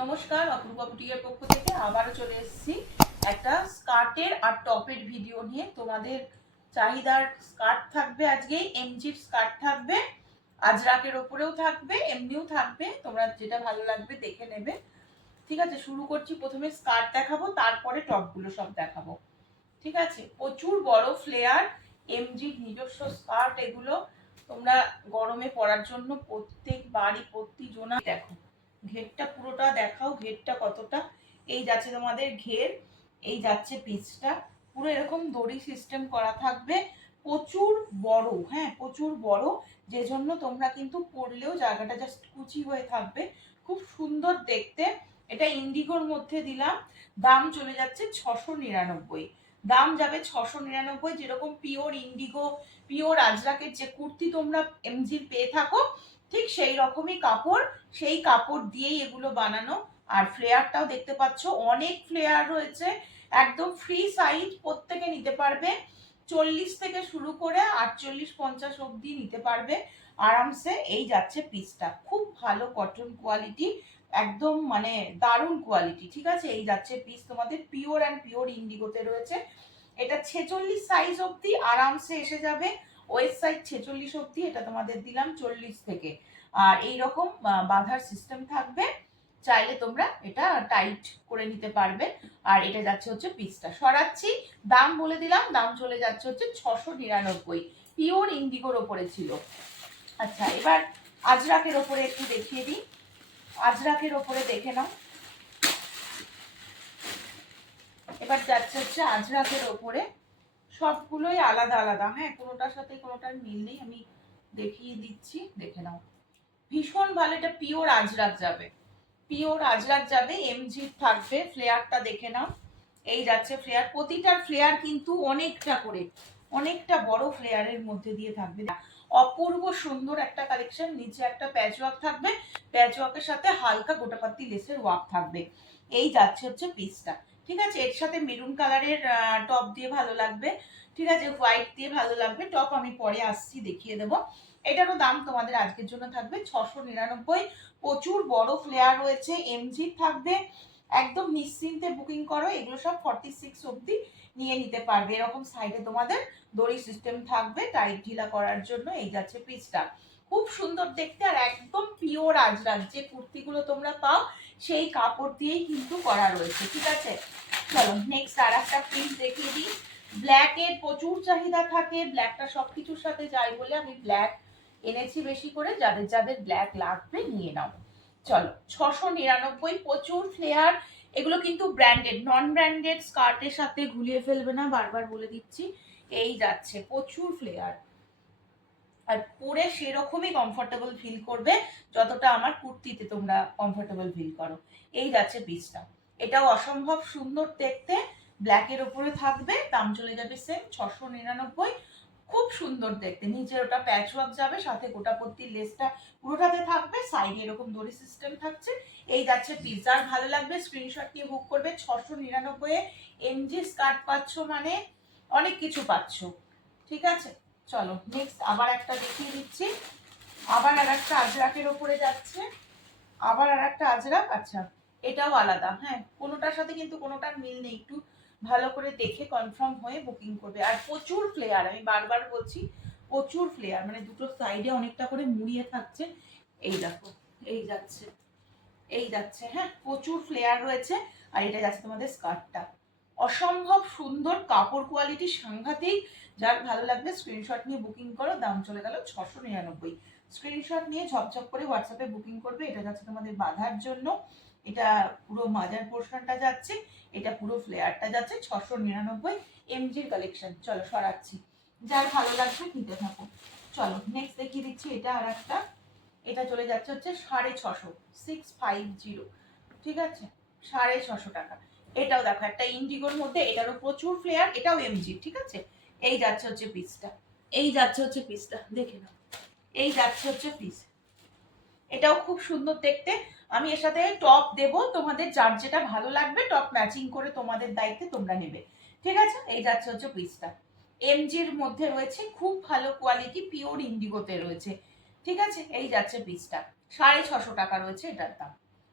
নমস্কার, অপূর্ব বুটিকের পক্ষ থেকে আবারও চলে এসেছি একটা স্কার্টের আর টপের ভিডিও নিয়ে। তোমাদের চাহিদার স্কার্ট থাকবে, আজকে এমজির স্কার্ট থাকবে, আজরাকের ওপরেও থাকবে, এমনিও থাকবে, তোমরা যেটা ভালো লাগবে দেখে নেবে। ঠিক আছে, শুরু করছি। প্রথমে স্কার্ট দেখাবো, তারপরে টপগুলো সব দেখাবো। ঠিক আছে, প্রচুর বড় ফ্লেয়ার এমজির নিজস্ব স্কার্ট এগুলো। তোমরা গরমে পরার জন্য প্রত্যেক বাড়ি প্রতিজনা দেখো, ঘেরটা পুরোটা দেখাও, ঘেরটা কতটা। এই যাচ্ছে তোমাদের ঘের, এই যাচ্ছে পিচটা, পুরো এরকম দড়ি সিস্টেম করা থাকবে, প্রচুর বড়, হ্যাঁ প্রচুর বড়, যে জন্য তোমরা কিন্তু পরলেও জায়গাটা জাস্ট কুচি হয়ে থাকবে, খুব সুন্দর দেখতে। এটা ইন্ডিগোর মধ্যে দিলাম, দাম চলে যাচ্ছে 699। দাম যাবে 699। যেরকম পিওর ইন্ডিগো, পিওর আজরাকের যে কুর্তি তোমরা এমজির পেয়ে থাকো, ঠিক সেই রকমই কাপড়, সেই কাপড় দিয়েই এগুলো বানানো। আর ফ্লেয়ারটাও দেখতে পাচ্ছ, অনেক ফ্লেয়ার রয়েছে, একদম ফ্রি সাইজ, প্রত্যেকে নিতে পারবে। 40 থেকে শুরু করে 48-50 অবধি নিতে পারবে আরামসে। এই যাচ্ছে পিসটা, খুব ভালো কটন কোয়ালিটি, একদম মানে দারুণ কোয়ালিটি। ঠিক আছে, এই যাচ্ছে পিস, তোমাদের পিওর অ্যান্ড পিওর ইন্ডিগোতে রয়েছে। এটা 46 সাইজ অবধি আরামসে এসে যাবে, ওয়েস্ট সাইড 46 অবধি, এটা তোমাদের দিলাম 40 থেকে। আর এইরকম বাঁধার সিস্টেম থাকবে, চাইলে তোমরা এটা টাইট করে নিতে পারবে। আর এটা যাচ্ছে হচ্ছে পিসটা, সরাচ্ছি, দাম বলে দিলাম, দাম চলে যাচ্ছে হচ্ছে 699, পিওর ইন্ডিগোর ওপরে ছিল। আচ্ছা, এবার আজরাকের ওপরে একটু দেখিয়ে দিই, আজরাকের ওপরে দেখে নাও। এবার যাচ্ছে হচ্ছে আজরাকের ওপরে, সবগুলোই আলাদা আলাদা, হ্যাঁ কোনোটার সাথে কোনোটার মিল নেই, আমি দেখিয়ে দিচ্ছি, দেখে নাও। ভীষণ ভালো, এটা পিওর আজরাক যাবে, পিওর আজরাক যাবে, এমজি থাকবে। ফ্লেয়ারটা দেখে নাও, এই যাচ্ছে ফ্লেয়ার, প্রতিটার ফ্লেয়ার কিন্তু অনেকটা করে, অনেকটা বড় ফ্লেয়ারের মধ্যে দিয়ে থাকবে। অপূর্ব সুন্দর একটা কালেকশন। নিচে একটা প্যাচ ওয়ার্ক থাকবে, প্যাচ ওয়ার্কের সাথে হালকা গোটাপাতি লেসের ওয়ার্ক থাকবে। এই যাচ্ছে হচ্ছে পিসটা। ঠিক আছে, এর সাথে মেরুন কালারের টপ দিয়ে ভালো লাগবে, ঠিক আছে, হোয়াইট দিয়ে ভালো লাগবে। টপ আমি পরে আসছি, দেখিয়ে দেবো। এটারও দাম তোমাদের আজকের জন্য থাকবে 699। প্রচুর বড় ফ্লেয়ার রয়েছে, এমজি থাকবে, একদম নিশ্চিন্তে বুকিং করো। এগুলো সব 46 অবধি নিয়ে নিতে পারবে। এরকম সাইডে তোমাদের দড়ি সিস্টেম থাকবে টাইট ঢিলা করার জন্য। এই যাচ্ছে পিসটা, খুব সুন্দর দেখতে, আর একদম পিওর আজরাক, যে কুর্তিগুলো তোমরা পাও সেই কাপড় দিয়েই কিন্তু করা রয়েছে। ঠিক আছে, চলো নেক্সট আর একটা পিস দেখিয়ে দিই। ব্ল্যাকের প্রচুর চাহিদা থাকে, ব্ল্যাকটা সবকিছুর সাথে যায় বলে আমি ব্ল্যাক এনেছি বেশি করে, যাদের যাদের ব্ল্যাক লাগবে নিয়ে নাও। চলো, 699, প্রচুর ফ্লেয়ার। এগুলো কিন্তু ব্র্যান্ডেড, নন ব্র্যান্ডেড স্কার্টের সাথে ঘুলিয়ে ফেলবে না, বারবার বলে দিচ্ছি। এই যাচ্ছে প্রচুর ফ্লেয়ার, আর পরে সেরকমই কমফোর্টেবল ফিল করবে যতটা আমার কুর্তিতে তোমরা কমফোর্টেবল ফিল করো। এই যাচ্ছে পিসটা, এটাও অসম্ভব সুন্দর দেখতে, ব্ল্যাকের ওপরে থাকবে, দাম চলে যাবে সেম 699। খুব সুন্দর দেখতে, নিচে ওটা প্যাচ ওয়ার্ক যাবে, সাথে গোটাপত্তির লেসটা পুরোটাতে থাকবে, সাইডে এরকম দড়ি সিস্টেম থাকছে। এই যাচ্ছে পিস, আর ভালো লাগবে স্ক্রিনশট নিয়ে বুক করবে। 699 এ এমজি স্কার্ট পাচ্ছ মানে অনেক কিছু পাচ্ছ। ঠিক আছে, চলো নেক্সট আবার একটা দেখিয়ে দিচ্ছি। আবার আর একটা আজরাকের ওপরে যাচ্ছে, আবার আর একটা আজরাক। আচ্ছা, এটাও আলাদা, হ্যাঁ কোনোটার সাথে কিন্তু কোনোটার মিল নেই, একটু ভালো করে দেখে কনফার্ম হয়ে বুকিং করবে। আর প্রচুর ফ্লেয়ার, আমি বারবার বলছি, প্রচুর ফ্লেয়ার, মানে দুটো সাইডে অনেকটা করে মুড়িয়ে থাকছে। এই দেখো, এই যাচ্ছে, এই যাচ্ছে, হ্যাঁ প্রচুর ফ্লেয়ার রয়েছে। আর এটা যাচ্ছে তোমাদের স্কার্টটা, অসম্ভব সুন্দর, কাপড় কোয়ালিটি সাংঘাতিক। যার ভালো লাগবে স্ক্রিনশট নিয়ে বুকিং করো, দাম চলে গেল 699। স্ক্রিনশট নিয়ে ঝপঝপ করে হোয়াটসঅ্যাপে বুকিং করবে। এটা যাচ্ছে তোমাদের বাঁধার জন্য, এটা পুরো মাজার পোর্শনটা যাচ্ছে, এটা পুরো ফ্লেয়ারটা যাচ্ছে 699। এমজির কালেকশন, চলো সরাচ্ছি, যার ভালো লাগবে নিতে থাকো। চলো নেক্সট দেখিয়ে দিচ্ছি, এটা আর একটা, এটা চলে যাচ্ছে হচ্ছে 650, 650। ঠিক আছে, 650 টাকা। এটাও দেখো একটা ইন্ডিগোর মধ্যে, এটারও প্রচুর ফ্লেয়ার, এটাও এমজি। ঠিক আছে, এই যাচ্ছে হচ্ছে পিসটা, এই যাচ্ছে হচ্ছে পিসটা, দেখে নাও, এই যাচ্ছে হচ্ছে পিস, এটাও খুব সুন্দর দেখতে। আমি এর সাথে টপ দেব, তোমাদের যার যেটা ভালো লাগবে টপ ম্যাচিং করে তোমাদের দায়িত্বে তোমরা নেবে। ঠিক আছে, এই যাচ্ছে হচ্ছে পিসটা, এমজির মধ্যে রয়েছে, খুব ভালো কোয়ালিটি, পিওর ইন্ডিগোতে রয়েছে। ঠিক আছে, এই যাচ্ছে পিসটা, 650 টাকা রয়েছে এটার দাম।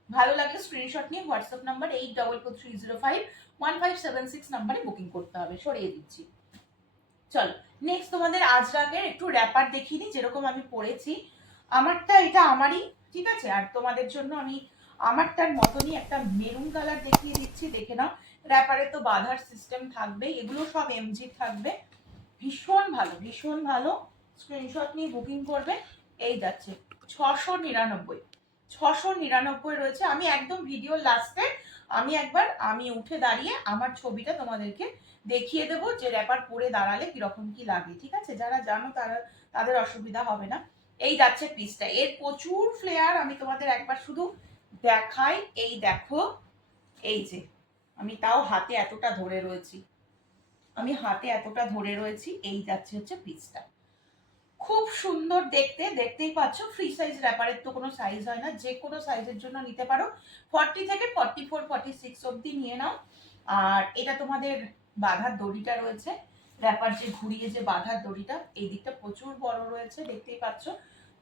ভালো লাগলে স্ক্রিনশট নিয়ে হোয়াটসঅ্যাপ নাম্বার 8443051576 নাম্বারে বুকিং করতে হবে। সরিয়ে দিচ্ছি। চলো নেক্সট তোমাদের আজরাকের একটু র্যাপার দেখিয়ে নিই, যেরকম আমি পরেছি। আমারটা এটা আমারই, ঠিক আছে। আর তোমাদের জন্য আমি আমারটার মতনই একটা মেরুন কালার দেখিয়ে দিচ্ছি, দেখে নাও। র্যাপারে তো বাঁধার সিস্টেম থাকবে, এগুলো সব এমজি থাকবে। ভীষণ ভালো, ভীষণ ভালো। স্ক্রিনশট নিয়ে বুকিং করবে। এই যাচ্ছে 699, 699 রয়েছে। আমি একদম ভিডিওর লাস্টে আমি উঠে দাঁড়িয়ে আমার ছবিটা তোমাদেরকে দেখিয়ে দেবো যে র্যাপার পরে দাঁড়ালে কিরকম কি লাগে, ঠিক আছে। যারা জানো তাদের অসুবিধা হবে না। এই যাচ্ছে পিসটা, এর প্রচুর ফ্লেয়ার। আমি তোমাদের একবার শুধু দেখাই, এই দেখো, এই যে আমি তাও হাতে এতটা ধরে রয়েছি, এই যাচ্ছে হচ্ছে পিসটা। খুব সুন্দর দেখতে, দেখতেই পাচ্ছ। ফ্রি সাইজ র্যাপারের তো কোনো সাইজ হয় না, যে কোনো সাইজের জন্য নিতে পারো। 40 থেকে 44 46 অব্দি নিয়ে নাও। আর এটা তোমাদের বাঁধার দড়িটা রয়েছে, র্যাপার যে ঘুরিয়ে যে বাঁধার দড়িটা, এই দিকটা প্রচুর বড় রয়েছে, দেখতেই পাচ্ছ।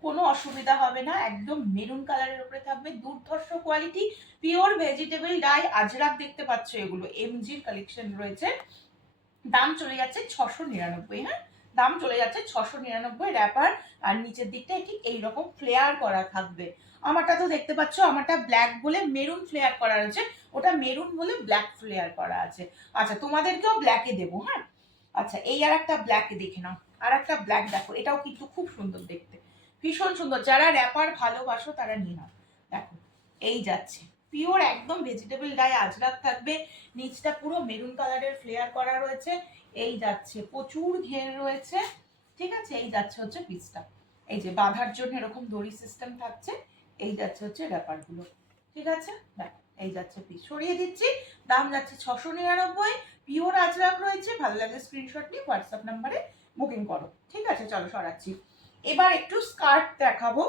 কোনো অসুবিধা হবে না। একদম মেরুন কালারের উপরে থাকবে, দুর্ধর্ষ quality, pure vegetable die Ajrak দেখতে পাচ্ছ। এগুলো এমজির কালেকশন রয়েছে। দাম চলে যাচ্ছে 699। হ্যাঁ, দাম চলে যাচ্ছে 699 র্যাপার। আর নিচের দিকটা ঠিক এইরকম ফ্লেয়ার করা থাকবে। আমারটা তো দেখতে পাচ্ছ, আমারটা ব্ল্যাক বলে মেরুন ফ্লেয়ার করা রয়েছে, ওটা মেরুন বলে ব্ল্যাক ফ্লেয়ার করা আছে। আচ্ছা, তোমাদেরকেও ব্ল্যাকে দেবো। হ্যাঁ, আচ্ছা, এই আর একটা ব্ল্যাকে দেখে নাও। আর একটা ব্ল্যাক দেখো, এটাও কিন্তু খুব সুন্দর দেখতে, ভীষণ সুন্দর। যারা র্যাপার ভালোবাসো তারা নিয়ে নাও। দেখো, এই যাচ্ছে পিওর একদম ভেজিটেবল ডাই আজরাক থাকবে। নিচটা পুরো মেরুন কালারের ফ্লেয়ার করা রয়েছে। এই যাচ্ছে প্রচুর ঘের রয়েছে, ঠিক আছে। এই যাচ্ছে হচ্ছে পিসটা, এই যে বাঁধার জন্য এরকম দড়ি সিস্টেম থাকছে। এই যাচ্ছে হচ্ছে র্যাপারগুলো, ঠিক আছে। দেখো, এই যাচ্ছে পিস, সরিয়ে দিচ্ছি। দাম যাচ্ছে 699, পিওর আজরাক রয়েছে। ভালো লাগলে স্ক্রিনশট নিয়ে হোয়াটসঅ্যাপ নাম্বারে বুকিং করো, ঠিক আছে। চলো সরাচ্ছি। এবার একটু স্কার্ট দেখাবো,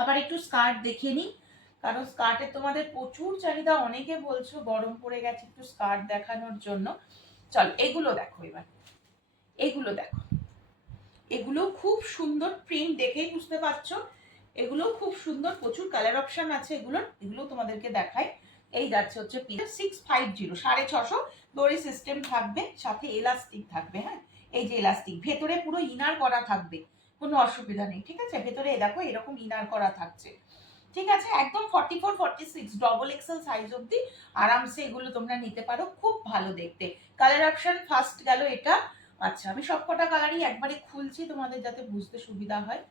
আবার একটু স্কার্ট দেখিয়ে নিই, কারণ স্কার্টের তোমাদের প্রচুর চাহিদা। অনেকে বলছো গরম পড়ে গেছে, একটু স্কার্ট দেখানোর জন্য। চলো এগুলো দেখো, এবার এগুলো দেখো, এগুলো খুব সুন্দর প্রিন্ট, দেখেই বুঝতে পারছো। এগুলো খুব সুন্দর, প্রচুর কালার অপশন আছে এগুলোর, এগুলো তোমাদেরকে দেখাই। এই যাচ্ছে হচ্ছে পিস 650, 650 দড়ি সিস্টেম থাকবে, সাথে এলাস্টিক থাকবে। হ্যাঁ, এই যে এলাস্টিক, ভেতরে পুরো ইনার করা থাকবে, কোনো অসুবিধা নেই, ঠিক আছে। ভেতরে দেখো এরকম ইনার করা থাকছে, ঠিক আছে। একদম 44 46 ডবল এক্সেল সাইজ অব্দি আরামসে এগুলো তোমরা নিতে পারো। খুব ভালো দেখতে। কালার অপশন ফার্স্ট গেল এটা। আচ্ছা, আমি সবকটা কালারই একবারে খুলছি তোমাদের যাতে বুঝতে সুবিধা হয়।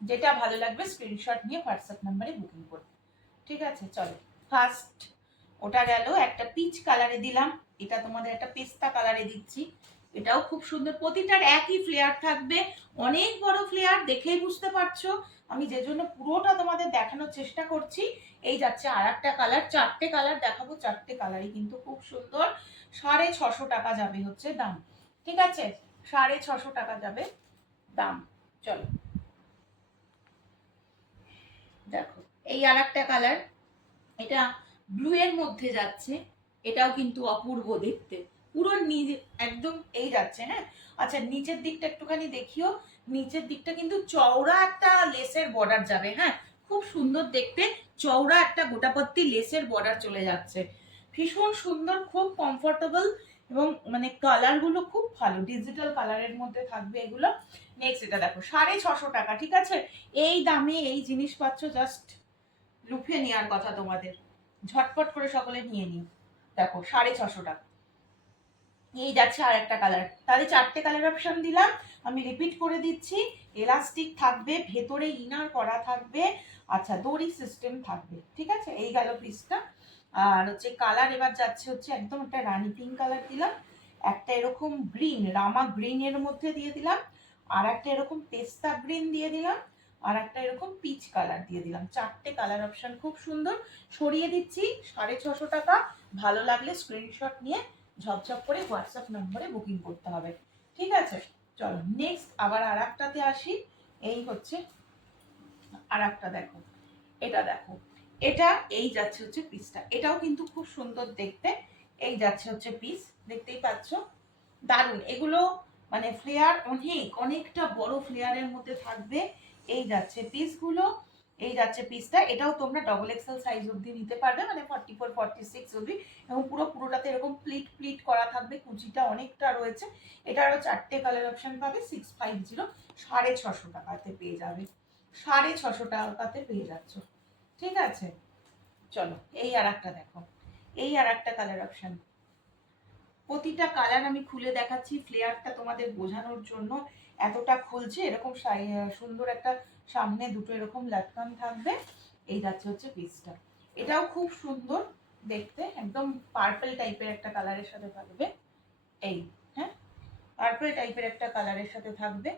যেটা ভালো লাগবে স্ক্রিনশট নিয়ে হোয়াটসঅ্যাপ নাম্বারে বুকিং করবে, ঠিক আছে। চলো, ফার্স্ট ওটা গেল, একটা পিচ কালারে দিলাম। এটা তোমাদের একটা পেস্তা কালারে দিচ্ছি, এটাও খুব সুন্দর। প্রতিটার একই ফ্লেয়ার থাকবে, অনেক বড় ফ্লেয়ার, দেখেই বুঝতে পারছো। আমি যে জন্য পুরোটা তোমাদের দেখানোর চেষ্টা করছি। এই যাচ্ছে আর একটা কালার, চারটে কালার দেখাবো, চারটে কালারই কিন্তু খুব সুন্দর। 650 টাকা যাবে হচ্ছে দাম, ঠিক আছে। 650 টাকা যাবে দাম। চলো দেখো, এই আর একটা কালার, এটা ব্লু এর মধ্যে যাচ্ছে, এটাও কিন্তু অপূর্ব দেখতে, পুরো একদম এই যাচ্ছে। হ্যাঁ, আচ্ছা, নিচের দিকটা একটুখানি দেখিও। নিচের দিকটা কিন্তু চওড়া একটা লেসের বর্ডার যাবে। হ্যাঁ, খুব সুন্দর দেখতে, চওড়া একটা গোটাপত্তি লেসের বর্ডার চলে যাচ্ছে, ভীষণ সুন্দর, খুব কমফোর্টেবল। এবং মানে কালারগুলো খুব ভালো, ডিজিটাল কালারের মধ্যে থাকবে এগুলো। নেক্সট এটা দেখো, 650 টাকা, ঠিক আছে। এই দামে এই জিনিস পাচ্ছ, জাস্ট লুফে নেওয়ার কথা তোমাদের, ঝটপট করে সকলে নিয়ে নিই। দেখো, 650 টাকা। এই যাচ্ছে আর একটা কালার, তাহলে চারটে কালার অপশন দিলাম। আমি রিপিট করে দিচ্ছি, এলাস্টিক থাকবে, ভেতরে ইনার করা থাকবে, আচ্ছা, দড়ি সিস্টেম থাকবে, ঠিক আছে। এই গেল পিসটা। আর হচ্ছে কালার এবার যাচ্ছে হচ্ছে একদম একটা রানি পিঙ্ক কালার দিলাম, একটা এরকম গ্রিন, রামা গ্রিন এর মধ্যে দিয়ে দিলাম, আর একটা এরকম পেস্তা গ্রিন দিয়ে দিলাম, আর একটা এরকম পিচ কালার দিয়ে দিলাম। চারটে কালার অপশন খুব সুন্দর। সরিয়ে দিচ্ছি, 650 টাকা। ভালো লাগলে স্ক্রিনশট নিয়ে ঝপঝপ করে হোয়াটসঅ্যাপ নম্বরে বুকিং করতে হবে, ঠিক আছে। চলো নেক্সট আবার আর একটাতে আসি। এই হচ্ছে আর একটা, দেখো এটা দেখো, এটা এই যাচ্ছে হচ্ছে পিসটা, এটাও কিন্তু খুব সুন্দর দেখতে। এই যাচ্ছে হচ্ছে পিস, দেখতেই পাচ্ছ, দারুণ এগুলো। মানে ফ্লেয়ার অনেকটা বড় ফ্লেয়ারের মধ্যে থাকবে। এই যাচ্ছে পিসগুলো। এই যাচ্ছে পিসটা। এটাও তোমরা ডবল এক্সেল সাইজ অবধি নিতে পারবে, মানে 44 46 অবধি। এবং পুরোটাতে এরকম প্লিট প্লিট করা থাকবে, কুচিটা অনেকটা রয়েছে। এটারও 4টে কালার অপশন পাবে। 650 650 টাকাতে পেয়ে যাবে, 650 টাকাতে পেয়ে যাচ্ছ। ঠিক আছে, চলো এই আর একটা দেখো, এই আর একটা কালার অপশন। প্রতিটা কালার আমি খুলে দেখাচ্ছি ফ্লেয়ারটা তোমাদের বোঝানোর জন্য। এতটা খুলছে, এরকম সুন্দর একটা সামনে দুটো এরকম লাটকান থাকবে। এই যাচ্ছে হচ্ছে পিসটা। এটাও খুব সুন্দর দেখতে, একদম পার্পল টাইপের একটা কালারের সাথে থাকবে। এই, হ্যাঁ, পার্পল টাইপের একটা কালারের সাথে থাকবে।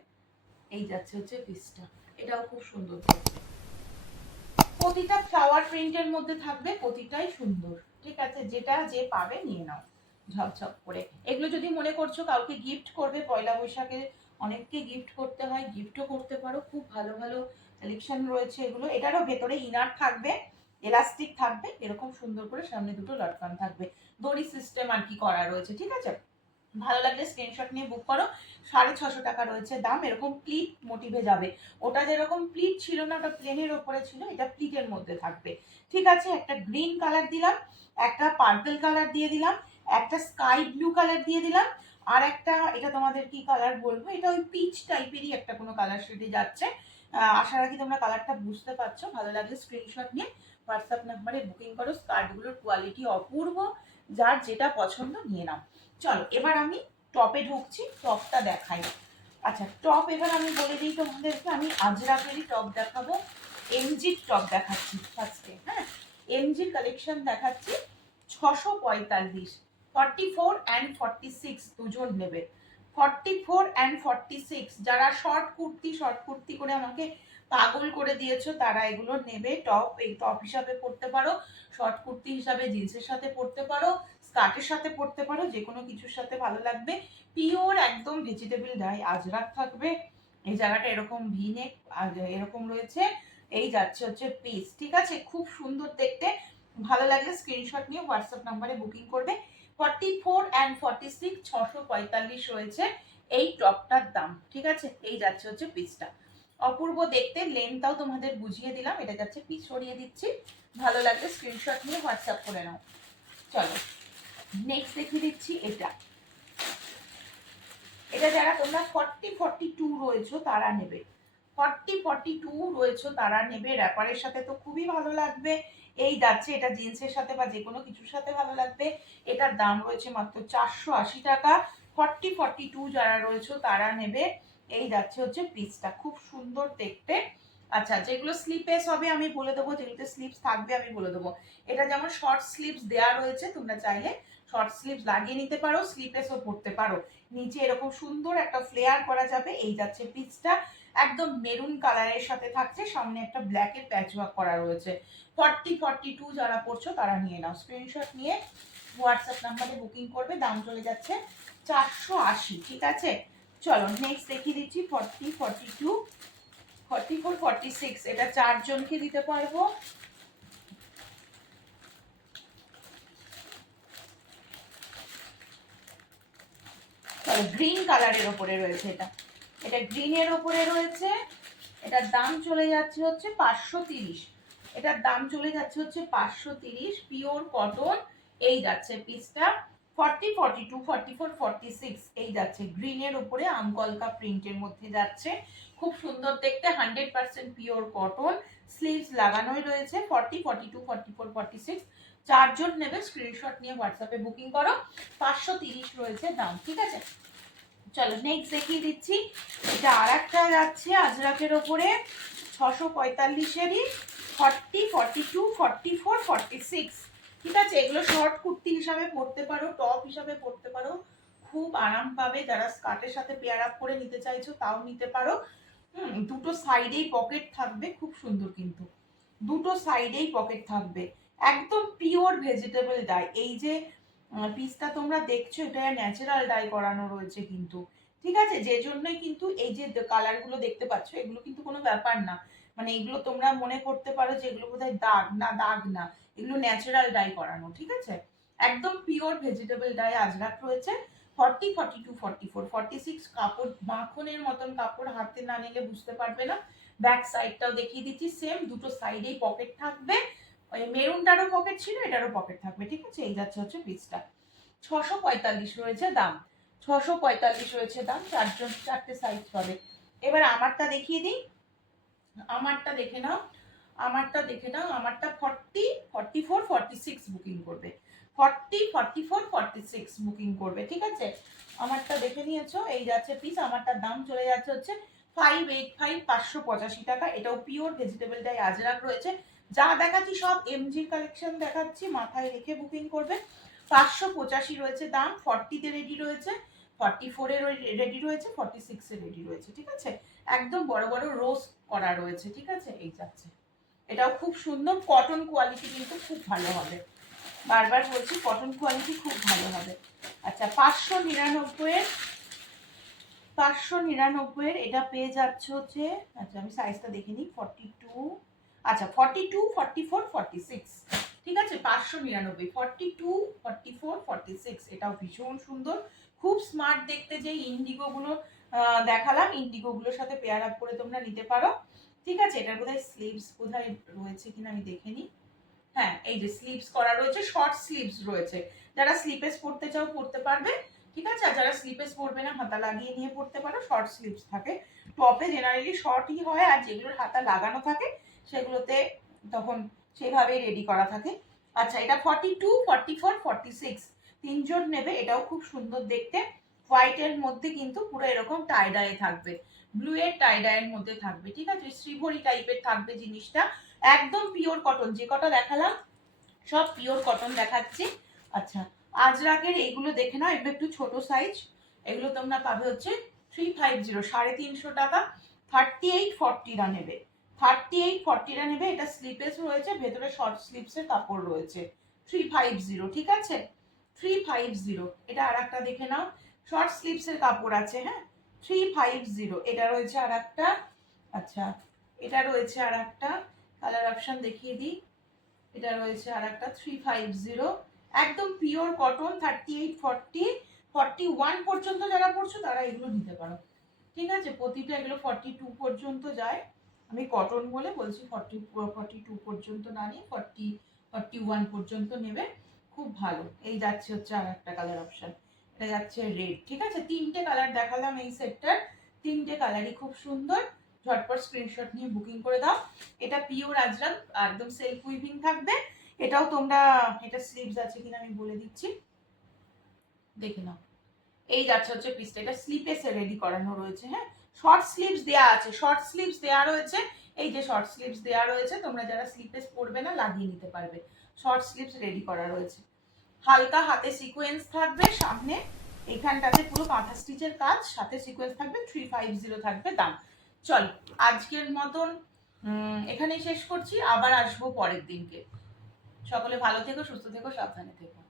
এই যাচ্ছে হচ্ছে পিসটা। এটাও খুব সুন্দর দেখতে। প্রতিটা ফ্লাওয়ার প্রিন্টের মধ্যে থাকবে, প্রতিটাই সুন্দর। ঠিক আছে, যেটা যে পাবে নিয়ে নাও ঝপঝপ করে। এগুলো যদি মনে করছো কাউকে গিফট করবে, পয়লা বৈশাখে অনেককে গিফট করতে হয়, গিফটও করতে পারো। খুব ভালো ভালো কালেকশন রয়েছে এগুলো। এটারও ভেতরে ইনার থাকবে, এলাস্টিক থাকবে, এরকম সুন্দর করে সামনে দুটো লটকান থাকবে, দড়ি সিস্টেম আর কি করা রয়েছে। ঠিক আছে, ভালো লাগলে স্ক্রিনশট নিয়ে বুক করো। 650 টাকা রয়েছে দাম। এরকম প্লিট মোটিভে যাবে। ওটা যেরকম প্লিট ছিল না, ওটা প্লেনের ওপরে ছিল, এটা প্লিটের মধ্যে থাকবে। ঠিক আছে, একটা গ্রিন কালার দিলাম, একটা পার্পল কালার দিয়ে দিলাম, একটা স্কাই ব্লু কালার দিয়ে দিলাম, আর একটা, এটা তোমাদের কি কালার বলবো, এটা ওই পিচ টাইপেরই একটা কোনো কালার শেডে যাচ্ছে। আশা রাখি তোমরা কালারটা বুঝতে পারছো। ভালো লাগলে স্ক্রিনশট নিয়ে হোয়াটসঅ্যাপ নাম্বারে বুকিং করো। স্কার্টগুলোর কোয়ালিটি অপূর্ব, যার যেটা পছন্দ নিয়ে নাও। চলো এবার আমি টপে ঢুকছি, টপটা দেখাই। আচ্ছা, টপ এবার আমি বলে দিই তোমাদেরকে, আমি আজরাকেরই টপ দেখাবো। এমজির টপ দেখাচ্ছি ফার্স্টে। হ্যাঁ, এমজির কালেকশন দেখাচ্ছি। 645, 44 অ্যান্ড 46 দুজন নেবে। 44 অ্যান্ড 46 যারা শর্ট কুর্তি করে আমাকে পাগল করে দিয়েছো, তারা এগুলো নেবে। টপ, এই টপ হিসাবে পরতে পারো, শর্ট কুর্তি হিসাবে জিন্সের সাথে পরতে পারো, স্কার্টের সাথে পরতে পারো, যে কোনো কিছুর সাথে ভালো লাগবে। পিওর একদম ভেজিটেবল ডাই আজরাক থাকবে। এই জায়গাটা এরকম ভি নেক এরকম রয়েছে। এই যাচ্ছে হচ্ছে পিস। ঠিক আছে, খুব সুন্দর দেখতে। ভালো লাগলে স্ক্রিনশট নিয়ে হোয়াটসঅ্যাপ নাম্বারে বুকিং করবে। 44 অ্যান্ড 46 645 রয়েছে এই টপটার দাম। ঠিক আছে, এই যাচ্ছে হচ্ছে পিসটা। অপূর্ব দেখতে, লেন্থটাও তোমাদের বুঝিয়ে দিলাম। এটা যাচ্ছে পিস, সরিয়ে দিচ্ছি। ভালো লাগলে স্ক্রিনশট নিয়ে হোয়াটসঅ্যাপ করে নাও। চলো নেক্সট দেখিয়ে দিচ্ছি। এটা যারা তোমরা 40 42 রয়েছো তারা নেবে। 40 42 রয়েছো তারা নেবে। র্যাপারের সাথে তো খুবই ভালো লাগবে। এই যাচ্ছে, এটা জিন্সের সাথে বা যে কোনো কিছুর সাথে ভালো লাগবে। এটার দাম রয়েছে মাত্র 480 টাকা। 40 42 যারা রয়েছো তারা নেবে। এই যাচ্ছে হচ্ছে পিসটা, খুব সুন্দর দেখতে। আচ্ছা, যেগুলো স্লিপেস হবে আমি বলে দেবো, যেগুলোতে স্লিপস থাকবে আমি বলে দেবো। এটা যেমন শর্ট স্লিভস দেয়া রয়েছে, তোমরা চাইলে শর্ট স্লিভস লাগিয়ে নিতে পারো, স্লিপেসও পরতে পারো। নিচে এরকম সুন্দর একটা ফ্লেয়ার করা যাবে। এই যাচ্ছে পিসটা, একদম মেরুন কালারের সাথে থাকছে, সামনে একটা ব্ল্যাকের প্যাচওয়ার্ক করা রয়েছে। 40 42 যারা পড়ছো তারা নিয়ে নাও। স্ক্রিনশট নিয়ে হোয়াটসঅ্যাপ নাম্বারে বুকিং করবে। দাম চলে যাচ্ছে 480। ঠিক আছে, চলো নেক্সট দেখিয়ে দিচ্ছি। 40 42 44 46 এটা 4 জনকে দিতে পারবো। গ্রিন কালারের ওপরে রয়েছে এটা। এটা গ্রিনের ওপরে রয়েছে। এটার দাম চলে যাচ্ছে হচ্ছে 530। এটার দাম চলে যাচ্ছে হচ্ছে 530, পিওর কটন। এই যাচ্ছে পিসটা। 40 42 44 46 এই যাচ্ছে গ্রিনের উপরে আমকলকা প্রিন্টের মধ্যে যাচ্ছে। খুব সুন্দর দেখতে, 100% পিওর কটন। স্লিভস লাগানোই রয়েছে। 40 42 44 46 চারজন নেবে। স্ক্রিনশট নিয়ে হোয়াটসঅ্যাপে বুকিং করো। 530 রয়েছে দাম। ঠিক আছে, চলো নেক্সট দেখিয়ে দিচ্ছি। এটা আর একটা যাচ্ছে আজরাকের ওপরে, 645-এরই 40 42 44 46। ঠিক আছে, এগুলো শর্ট কুর্তি হিসাবে পরতে পারো, টপ হিসাবে পরতে পারো, খুব আরাম পাবে। যারা স্কার্টের সাথে পেয়ার আপ করে নিতে চাইছো তাও নিতে পারো। দুটো সাইডেই পকেট থাকবে, খুব সুন্দর কিন্তু। দুটো সাইডেই পকেট থাকবে, একদম পিওর ভেজিটেবল ডাই। এই যে পিসটা তোমরা দেখছো, এটা ন্যাচারাল ডাই করানো রয়েছে কিন্তু। ঠিক আছে, যে জন্যই কিন্তু এই যে কালার গুলো দেখতে পাচ্ছ, এগুলো কিন্তু কোনো ব্যাপার না। মানে এগুলো তোমরা মনে করতে পারো যে এগুলো বোধহয় দাগ না, দাগ না, এগুলো ন্যাচারাল ডাই করানো। ঠিক আছে, একদম পিওর ভেজিটেবল ডাই আজরাক রয়েছে। 40 42 44 46 কাপড় মাখনের মতন কাপড়, হাতে না নিলে বুঝতে পারবে না। ব্যাক সাইডটাও দেখিয়ে দিচ্ছি, সেম দুটো সাইডেই পকেট থাকবে। ওই মেরুনটারও পকেট ছিল, এটারও পকেট থাকবে, ঠিক আছে। এই যাচ্ছে হচ্ছে পিসটা, 645 রয়েছে দাম, 645 রয়েছে দাম, চারটে সাইজ পাবে। এবার আমারটা দেখিয়ে দিই, আমারটা দেখে নাও, আমারটা দেখে নাও, আমারটা 40, 44, 46 বুকিং করবে, 40, 44, 46 বুকিং করবে, ঠিক আছে। আমারটা দেখে নিয়েছো, এই যাচ্ছে পিস, আমারটার দাম চলে যাচ্ছে হচ্ছে 585, 585 টাকা। এটাও পিওর ভেজিটেবল ডাই আজরাক রয়েছে। যা দেখাচ্ছি সব এমজির কালেকশন দেখাচ্ছি, মাথায় রেখে বুকিং করবে। 585 রয়েছে দাম, 40-তে রেডি রয়েছে, 44-এ রেডি রয়েছে, 46-এ রেডি রয়েছে, ঠিক আছে। একদম বড় বড় রোজ করা রয়েছে, ঠিক আছে। এই যাচ্ছে, এটাও খুব সুন্দর, কটন কোয়ালিটি কিন্তু খুব ভালো হবে, বারবার বলছি কটন কোয়ালিটি খুব ভালো হবে। আচ্ছা 599-এর, 599-এর এটা পেয়ে যাচ্ছে হচ্ছে, আচ্ছা আমি সাইজটা দেখে নিই, 42, আচ্ছা 42, 44, 46, ঠিক আছে। 599, 42, 44, 46, এটাও ভীষণ সুন্দর, খুব স্মার্ট দেখতে। যে ইন্ডিগো গুলো দেখালাম, ইন্ডিগো গুলোর সাথে পেয়ার আপ করে তোমরা নিতে পারো, ঠিক আছে। এটার বোধহয় স্লিভস বোধহয় রয়েছে কিনা আমি দেখে নিই। হ্যাঁ, এই যে স্লিভস করা রয়েছে, শর্ট স্লিভস রয়েছে, যারা স্লিপেস পরতে চাও পরতে পারবে, ঠিক আছে। আর যারা স্লিপেস পরবে না, হাতা লাগিয়ে নিয়ে পরতে পারো, শর্ট স্লিভস থাকে। টপে জেনারেলি শর্টই হয়, আর যেগুলোর হাতা লাগানো থাকে সেগুলোতে তখন সেভাবেই রেডি করা থাকে। আচ্ছা এটা 42, 44, 46 তিনজন নেবে, এটাও খুব সুন্দর দেখতে, হোয়াইটের মধ্যে কিন্তু পুরো এরকম টাই ডায়ে থাকবে, ব্লু এর টাই ডায়ের মধ্যে থাকবে, ঠিক আছে। শ্রীভরি টাইপের থাকবে জিনিসটা, একদম পিওর কটন, যে কটা দেখালাম সব পিওর কটন দেখাচ্ছি। আচ্ছা আজরাকের এইগুলো দেখে নাও, এগুলো একটু ছোট সাইজ, এগুলো তোমরা পাবে হচ্ছে 350, 350 টাকা। 38, 40-রা নেবে, 38, 40-রা নেবে, এটা স্লিপলেস রয়েছে, ভেতরে শর্ট স্লিপসের কাপড় রয়েছে, 350, ঠিক আছে, 350। এটা আর একটা দেখে নাও, শর্ট স্লিপসের কাপড় আছে, হ্যাঁ, 350। এটা রয়েছে আর একটা, আচ্ছা এটা রয়েছে আর একটা, কালার অপশন দেখিয়ে দিই, এটা রয়েছে আর একটা 350, একদম পিওর কটন, 38, 40, 41 পর্যন্ত যারা পড়ছো তারা এগুলো নিতে পারো, ঠিক আছে। প্রতিটা এগুলো 42 পর্যন্ত যায়, আমি কটন বলে বলছি, 42 পর্যন্ত না নিয়ে 40, 41 পর্যন্ত নেবে, খুব ভালো। এই যাচ্ছে হচ্ছে আর একটা কালার অপশন, এটা যাচ্ছে রেড, ঠিক আছে। তিনটে কালার দেখালাম এই সেটটার, তিনটে কালারই খুব সুন্দর, ঝটপট স্ক্রিনশট নিয়ে বুকিং করে দাও। এটা পিওর আজরাক, একদম সেলফ উইভিং থাকবে। এটাও তোমরা, এটা স্লিভস আছে কিনা আমি বলে দিচ্ছি, দেখে নাও। এই যাচ্ছে হচ্ছে পিসটা, এটা স্লিপেসে রেডি করানো রয়েছে, হ্যাঁ, শর্ট স্লিভস দেয়া আছে, শর্ট স্লিভস দেয়া রয়েছে, এই যে শর্ট স্লিভস দেয়া রয়েছে, তোমরা যারা স্লিপেস পরবে না লাগিয়ে নিতে পারবে, শর্ট স্লিভস রেডি করা রয়েছে। হালকা হাতে সিকোয়েন্স থাকবে সামনে, এখানটাতে পুরো কাঁথা স্টিচের কাজ, সাথে সিকোয়েন্স থাকবে, 350 থাকবে দাম। চল আজকের মতন এখানেই শেষ করছি, আবার আসবো পরের দিনকে। সকলে ভালো থেকো, সুস্থ থেকো, সাবধানে থেকো।